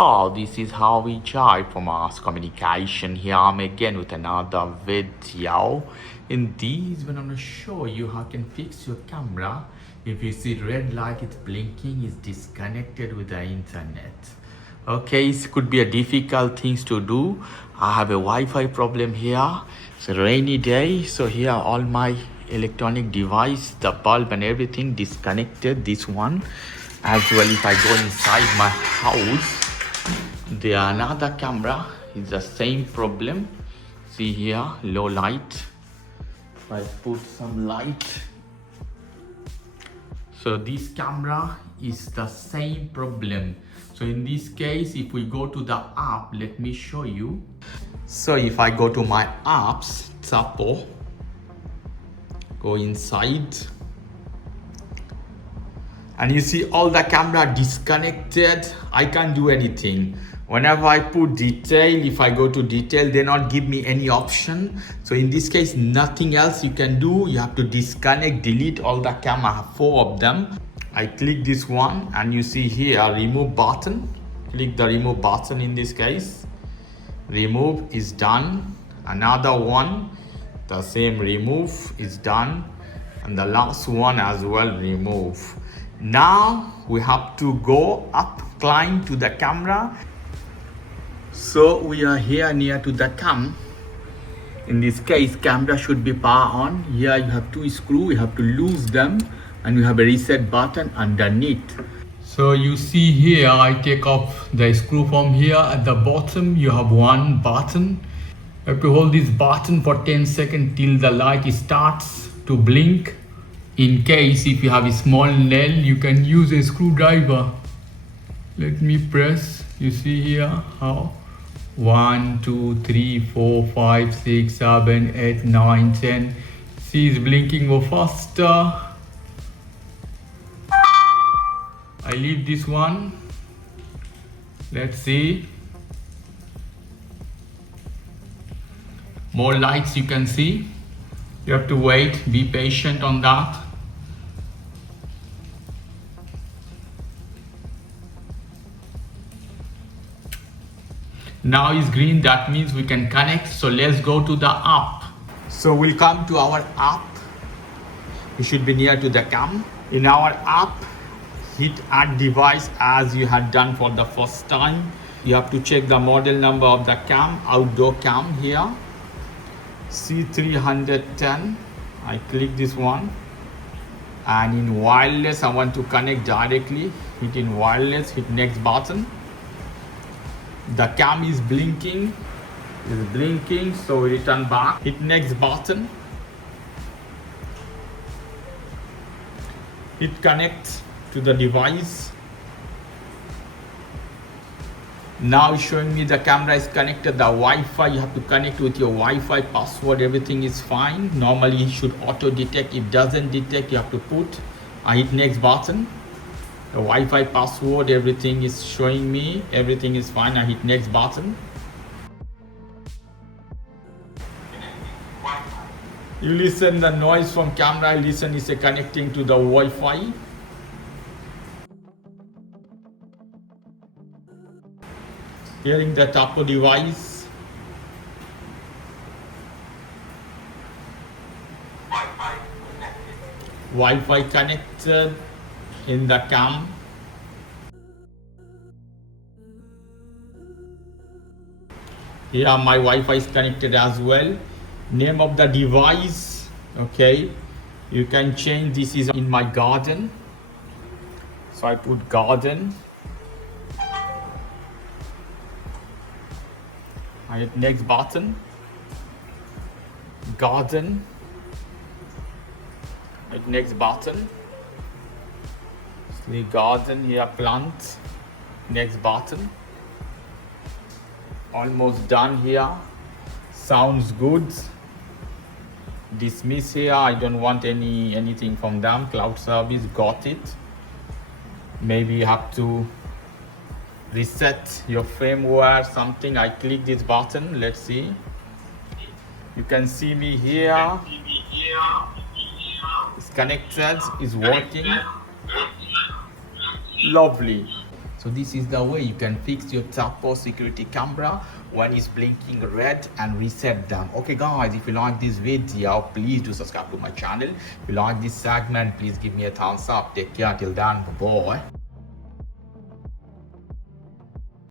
How this is how we try for mass communication. Here I'm again with another video. In this when I'm going to show you how you can fix your camera. If you see red light, it's blinking, it's disconnected with the internet. Okay, it could be a difficult things to do. I have a Wi-Fi problem here. It's a rainy day, so here all my electronic device, the bulb and everything disconnected. This one as well. If I go inside my house, there another camera is the same problem. See here, low light. If I put some light, so this camera is the same problem. So in this case, if we go to the app, let me show you. So if I go to my apps, Tapo, go inside, and you see all the camera disconnected. I can't do anything. Whenever I put detail, if I go to detail, they not give me any option. So in this case, nothing else you can do. You have to disconnect, delete all the camera. I have 4 of them. I click this one and you see here remove button. Click the remove button. In this case, remove is done. Another one, the same, remove is done, and the last one as well, remove. Now we have to go up, climb to the camera. So we are here near to the cam. In this case, camera should be power on. Here you have 2 screws, you have to lose them, and you have a reset button underneath. So you see here, I take off the screw from here. At the bottom you have 1 button. You have to hold this button for 10 seconds till the light starts to blink. In case if you have a small nail, you can use a screwdriver. Let me press. You see here how 1 2 3 4 5 6 7 8 9 10. See, it's blinking more faster. I leave this one. Let's see. More lights you can see. You have to wait, be patient on that. Now is green, that means we can connect. So let's go to the app. So we'll come to our app. You should be near to the cam. In our app, hit add device as you had done for the first time. You have to check the model number of the cam, outdoor cam here. C310. I click this one, and in wireless I want to connect directly. Hit in wireless, hit next button. The cam is blinking, so we return back. Hit next button. Hit connect to the device. Now it's showing me the camera is connected. The Wi-Fi, you have to connect with your Wi-Fi password. Everything is fine. Normally it should auto detect. If it doesn't detect, you have to put. I hit next button. The Wi-Fi password, everything is showing me. Everything is fine. I hit next button. You listen the noise from camera. Listen, it's connecting to the Wi-Fi. Hearing the Tapo device. Wi-Fi connected in the cam. Here my Wi-Fi is connected as well. Name of the device, okay, you can change. This is in my garden, so I put garden. I hit next button. Garden. Hit next button. See garden here, plant. Next button. Almost done here. Sounds good. Dismiss here. I don't want anything from them. Cloud service, got it. Maybe you have to reset your firmware, something. I click this button. Let's see. You can see me here. It's connected, is working. Lovely. So this is the way you can fix your Tapo security camera when it's blinking red and reset them. Okay guys, if you like this video, please do subscribe to my channel. If you like this segment, please give me a thumbs up. Take care, till then, bye bye.